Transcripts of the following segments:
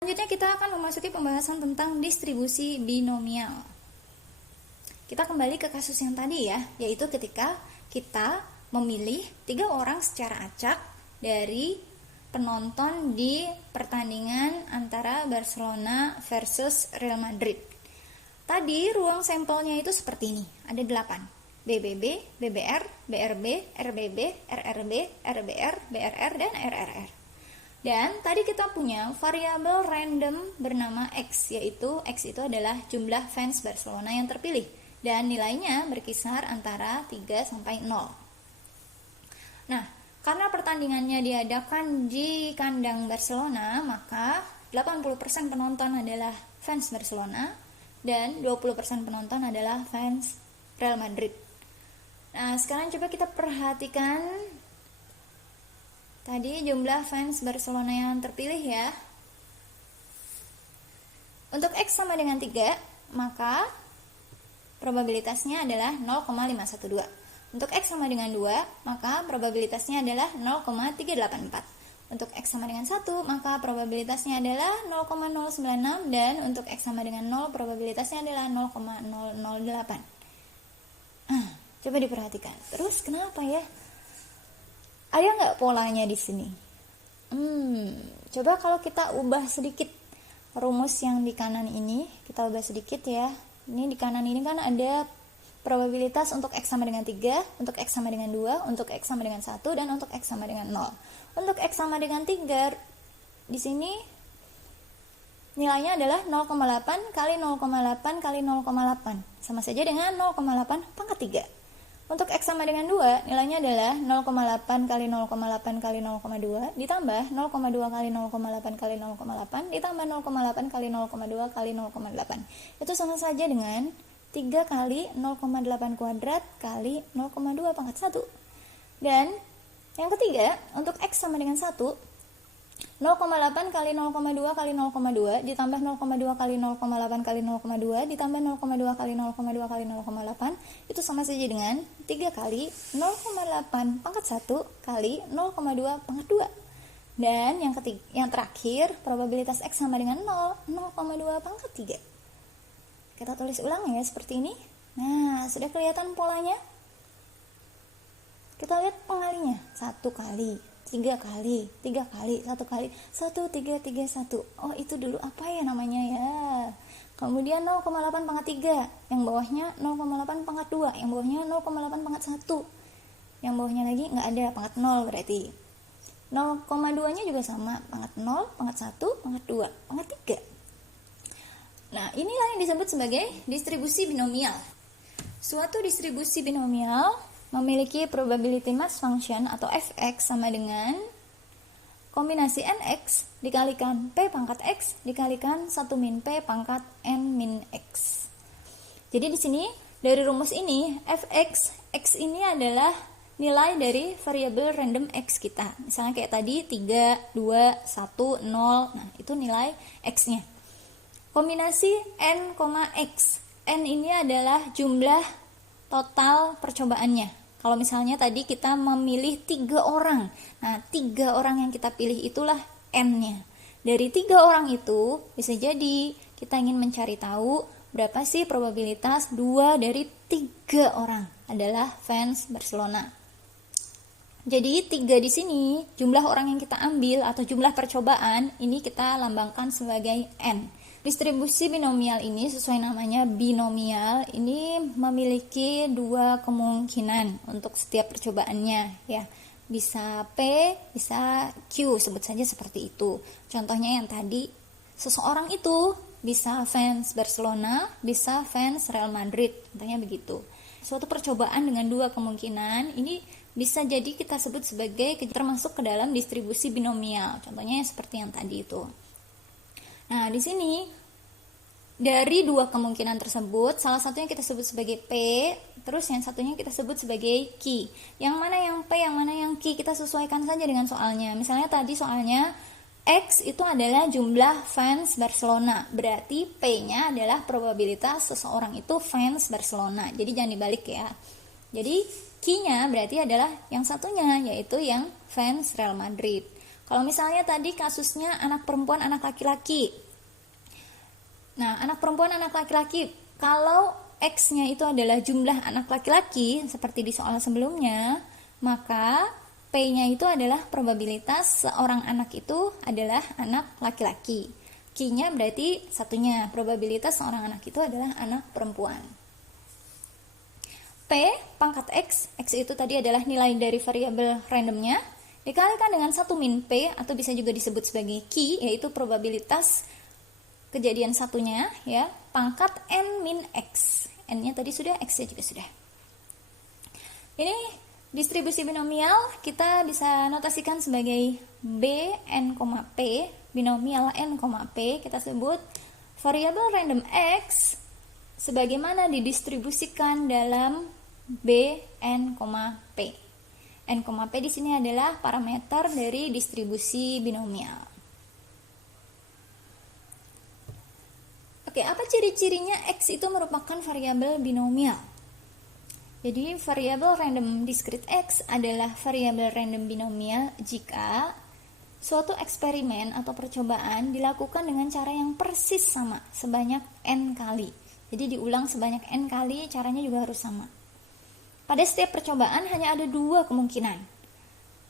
Selanjutnya kita akan memasuki pembahasan tentang distribusi binomial. Kita kembali ke kasus yang tadi ya, yaitu ketika kita memilih 3 orang secara acak dari penonton di pertandingan antara Barcelona versus Real Madrid. Tadi ruang sampelnya itu seperti ini, ada 8. BBB, BBR, BRB, RBB, RRB, RBR, BRR, dan RRR. Dan tadi kita punya variabel random bernama X, yaitu X itu adalah jumlah fans Barcelona yang terpilih, dan nilainya berkisar antara 3 sampai 0. Nah, karena pertandingannya diadakan di kandang Barcelona, maka 80% penonton adalah fans Barcelona, dan 20% penonton adalah fans Real Madrid. Nah, sekarang coba kita perhatikan tadi jumlah fans Barcelona yang terpilih ya. Untuk X sama dengan 3, maka probabilitasnya adalah 0,512. Untuk X sama dengan 2, maka probabilitasnya adalah 0,384. Untuk X sama dengan 1, maka probabilitasnya adalah 0,096. Dan untuk X sama dengan 0, probabilitasnya adalah 0,008. Coba diperhatikan. Terus kenapa ya? Ada nggak polanya di sini? Coba kalau kita ubah sedikit rumus yang di kanan ini, kita ubah sedikit ya. Ini di kanan ini kan ada probabilitas untuk X sama dengan 3, untuk X sama dengan 2, untuk X sama dengan 1, dan untuk X sama dengan 0. Untuk X sama dengan 3, di sini nilainya adalah 0,8 kali 0,8 kali 0,8. Sama saja dengan 0,8 pangkat 3. Untuk X sama dengan 2, nilainya adalah 0,8 kali 0,8 kali 0,2 ditambah 0,2 kali 0,8 kali 0,8 ditambah 0,8 kali 0,2 kali 0,8. Itu sama saja dengan 3 kali 0,8 kuadrat kali 0,2 pangkat 1. Dan yang ketiga, untuk X sama dengan 1, 0,8 kali 0,2 kali 0,2 ditambah 0,2 kali 0,8 kali 0,2 ditambah 0,2 kali 0,2 kali 0,8 itu sama saja dengan 3 kali 0,8 pangkat 1 kali 0,2 pangkat 2. Dan yang terakhir, probabilitas X sama dengan 0,2 pangkat 3. Kita tulis ulang ya seperti ini. Nah, sudah kelihatan polanya? Kita lihat pengalinya. 1 kali, 3 kali, 3 kali, 1 kali, 1, 3, 3, 1. Oh, itu dulu apa ya namanya ya? Kemudian 0,8 pangkat 3, yang bawahnya 0,8 pangkat 2, yang bawahnya 0,8 pangkat 1. Yang bawahnya lagi nggak ada, pangkat 0 berarti. 0,2-nya juga sama, pangkat 0, pangkat 1, pangkat 2, pangkat 3. Nah, inilah yang disebut sebagai distribusi binomial. Suatu distribusi binomial memiliki probability mass function atau fx sama dengan kombinasi nx dikalikan p pangkat x dikalikan 1 min p pangkat n min x. Jadi di sini dari rumus ini fx, x ini adalah nilai dari variabel random x kita. Misalnya kayak tadi 3, 2, 1, 0. Nah, itu nilai x-nya. Kombinasi n, x. N ini adalah jumlah total percobaannya. Kalau misalnya tadi kita memilih 3 orang. Nah, 3 orang yang kita pilih itulah N-nya. Dari 3 orang itu, bisa jadi kita ingin mencari tahu berapa sih probabilitas 2 dari 3 orang adalah fans Barcelona. Jadi 3 di sini, jumlah orang yang kita ambil atau jumlah percobaan, ini kita lambangkan sebagai N. Distribusi binomial ini sesuai namanya binomial, ini memiliki 2 kemungkinan untuk setiap percobaannya ya. Bisa P, bisa Q, sebut saja seperti itu. Contohnya yang tadi, seseorang itu bisa fans Barcelona, bisa fans Real Madrid, contohnya begitu. Suatu percobaan dengan 2 kemungkinan, ini bisa jadi kita sebut sebagai termasuk ke dalam distribusi binomial. Contohnya seperti yang tadi itu. Nah, di sini dari 2 kemungkinan tersebut, salah satunya kita sebut sebagai P, terus yang satunya kita sebut sebagai Q. Yang mana yang P, yang mana yang Q, kita sesuaikan saja dengan soalnya. Misalnya tadi soalnya X itu adalah jumlah fans Barcelona, berarti P-nya adalah probabilitas seseorang itu fans Barcelona. Jadi jangan dibalik ya. Jadi Q-nya berarti adalah yang satunya, yaitu yang fans Real Madrid. Kalau misalnya tadi kasusnya anak perempuan, anak laki-laki. Nah, anak perempuan, anak laki-laki, kalau X-nya itu adalah jumlah anak laki-laki, seperti di soal sebelumnya, maka P-nya itu adalah probabilitas seorang anak itu adalah anak laki-laki. Q-nya berarti satunya, probabilitas seorang anak itu adalah anak perempuan. P pangkat X, X itu tadi adalah nilai dari variabel randomnya, dikalikan dengan 1 min P, atau bisa juga disebut sebagai Q, yaitu probabilitas kejadian satunya, ya, pangkat N min X. N-nya tadi sudah, X-nya juga sudah. Ini distribusi binomial kita bisa notasikan sebagai B N, P, binomial N, P, kita sebut variabel random X sebagaimana didistribusikan dalam B N, P. N, P di sini adalah parameter dari distribusi binomial. Oke, apa ciri-cirinya X itu merupakan variabel binomial? Jadi, variabel random discrete X adalah variabel random binomial jika suatu eksperimen atau percobaan dilakukan dengan cara yang persis sama, sebanyak N kali. Jadi, diulang sebanyak N kali, caranya juga harus sama. Pada setiap percobaan hanya ada 2 kemungkinan.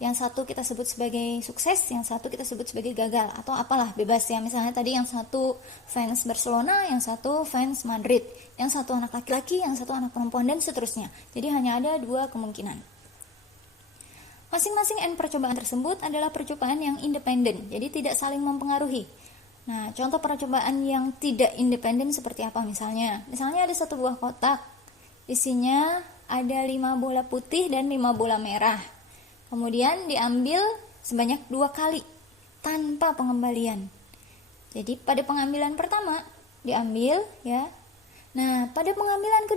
Yang satu kita sebut sebagai sukses, yang satu kita sebut sebagai gagal, atau apalah, bebas ya. Misalnya tadi yang satu fans Barcelona, yang satu fans Madrid, yang satu anak laki-laki, yang satu anak perempuan, dan seterusnya. Jadi hanya ada 2 kemungkinan. Masing-masing N percobaan tersebut adalah percobaan yang independen, jadi tidak saling mempengaruhi. Nah, contoh percobaan yang tidak independen seperti apa misalnya? Misalnya ada satu buah kotak, isinya ada 5 bola putih dan 5 bola merah. Kemudian diambil sebanyak 2 kali tanpa pengembalian. Jadi pada pengambilan pertama diambil ya. Nah, pada pengambilan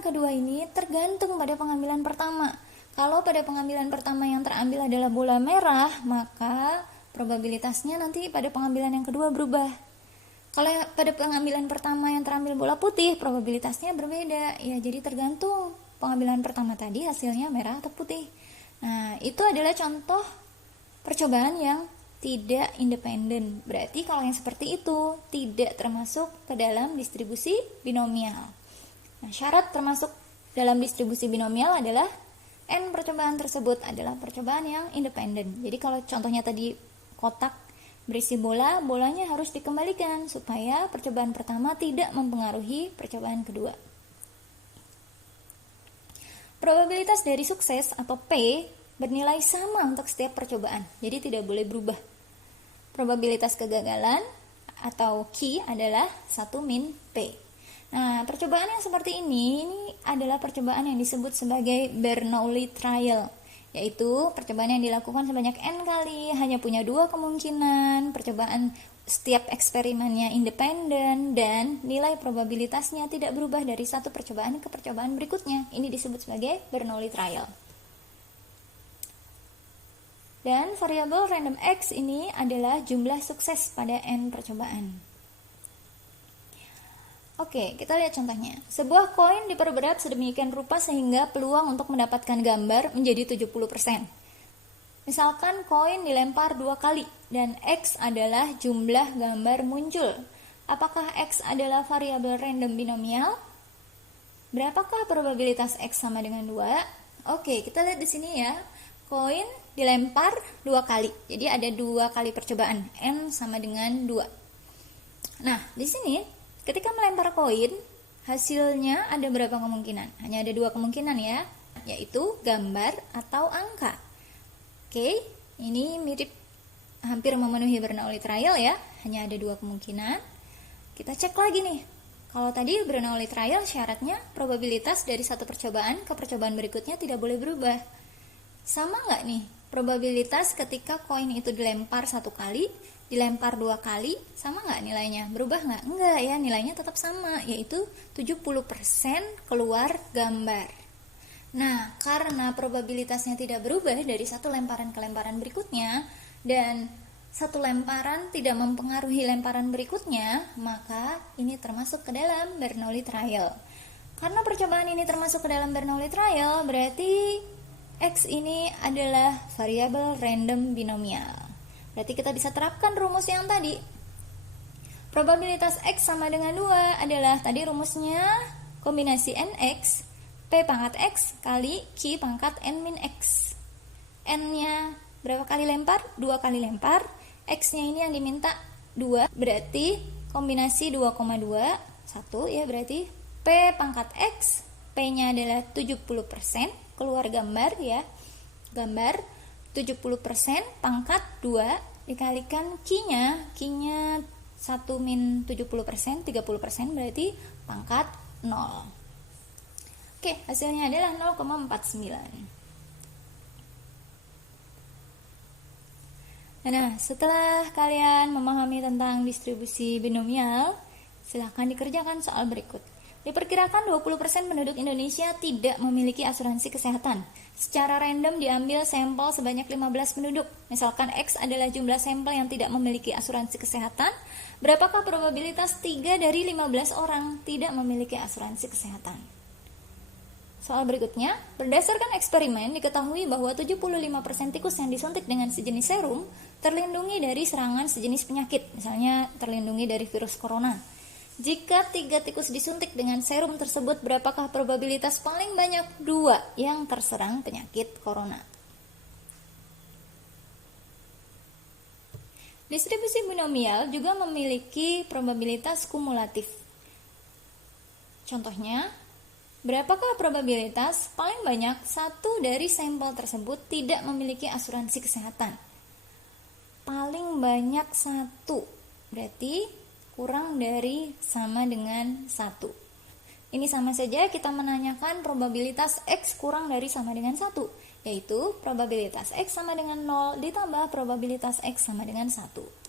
kedua ini tergantung pada pengambilan pertama. Kalau pada pengambilan pertama yang terambil adalah bola merah, maka probabilitasnya nanti pada pengambilan yang kedua berubah. Kalau pada pengambilan pertama yang terambil bola putih, probabilitasnya berbeda. Ya, jadi tergantung pengambilan pertama tadi hasilnya merah atau putih. Nah, itu adalah contoh percobaan yang tidak independen. Berarti kalau yang seperti itu tidak termasuk ke dalam distribusi binomial. Nah, syarat termasuk dalam distribusi binomial adalah N percobaan tersebut adalah percobaan yang independen. Jadi kalau contohnya tadi kotak berisi bola, bolanya harus dikembalikan supaya percobaan pertama tidak mempengaruhi percobaan kedua. Probabilitas dari sukses atau P bernilai sama untuk setiap percobaan, jadi tidak boleh berubah. Probabilitas kegagalan atau Q adalah 1 min P. Nah, percobaan yang seperti ini adalah percobaan yang disebut sebagai Bernoulli trial, yaitu percobaan yang dilakukan sebanyak N kali, hanya punya 2 kemungkinan, percobaan setiap eksperimennya independen, dan nilai probabilitasnya tidak berubah dari satu percobaan ke percobaan berikutnya. Ini disebut sebagai Bernoulli trial. Dan variabel random X ini adalah jumlah sukses pada N percobaan. Oke, kita lihat contohnya. Sebuah koin diperberat sedemikian rupa sehingga peluang untuk mendapatkan gambar menjadi 70%. Misalkan koin dilempar 2 kali dan X adalah jumlah gambar muncul. Apakah X adalah variabel random binomial? Berapakah probabilitas X sama dengan 2? Oke, kita lihat di sini ya. Koin dilempar 2 kali. Jadi ada 2 kali percobaan. N sama dengan 2. Nah, di sini ketika melempar koin, hasilnya ada berapa kemungkinan? Hanya ada 2 kemungkinan ya, yaitu gambar atau angka. Oke, ini mirip hampir memenuhi Bernoulli trial ya, hanya ada 2 kemungkinan. Kita cek lagi nih. Kalau tadi Bernoulli trial syaratnya probabilitas dari satu percobaan ke percobaan berikutnya tidak boleh berubah. Sama nggak nih probabilitas ketika koin itu dilempar 1 kali, dilempar 2 kali, sama nggak nilainya? Berubah nggak? Enggak ya, nilainya tetap sama, yaitu 70% keluar gambar. Nah, karena probabilitasnya tidak berubah dari satu lemparan ke lemparan berikutnya, dan satu lemparan tidak mempengaruhi lemparan berikutnya, maka ini termasuk ke dalam Bernoulli trial. Karena percobaan ini termasuk ke dalam Bernoulli trial, berarti X ini adalah variabel random binomial. Berarti kita bisa terapkan rumus yang tadi. Probabilitas X sama dengan 2 adalah tadi rumusnya kombinasi NX, P pangkat X kali Q pangkat N min X. N-nya berapa kali lempar? 2 kali lempar. X-nya ini yang diminta 2, berarti kombinasi 2,2, 1 ya, berarti P pangkat X, P-nya adalah 70%, keluar gambar ya, gambar 70% pangkat 2 dikalikan Q-nya 1 min 70%, 30%, berarti pangkat 0. Oke, hasilnya adalah 0,49. Nah, setelah kalian memahami tentang distribusi binomial, silakan dikerjakan soal berikut. Diperkirakan 20% penduduk Indonesia tidak memiliki asuransi kesehatan. Secara random diambil sampel sebanyak 15 penduduk. Misalkan X adalah jumlah sampel yang tidak memiliki asuransi kesehatan. Berapakah probabilitas 3 dari 15 orang tidak memiliki asuransi kesehatan? Soal berikutnya, berdasarkan eksperimen diketahui bahwa 75% tikus yang disuntik dengan sejenis serum terlindungi dari serangan sejenis penyakit, misalnya terlindungi dari virus corona. Jika 3 tikus disuntik dengan serum tersebut, berapakah probabilitas paling banyak 2 yang terserang penyakit corona? Distribusi binomial juga memiliki probabilitas kumulatif. Contohnya, berapakah probabilitas paling banyak 1 dari sampel tersebut tidak memiliki asuransi kesehatan? Paling banyak 1, berarti kurang dari sama dengan 1. Ini sama saja kita menanyakan probabilitas X kurang dari sama dengan 1, yaitu probabilitas X sama dengan 0 ditambah probabilitas X sama dengan 1.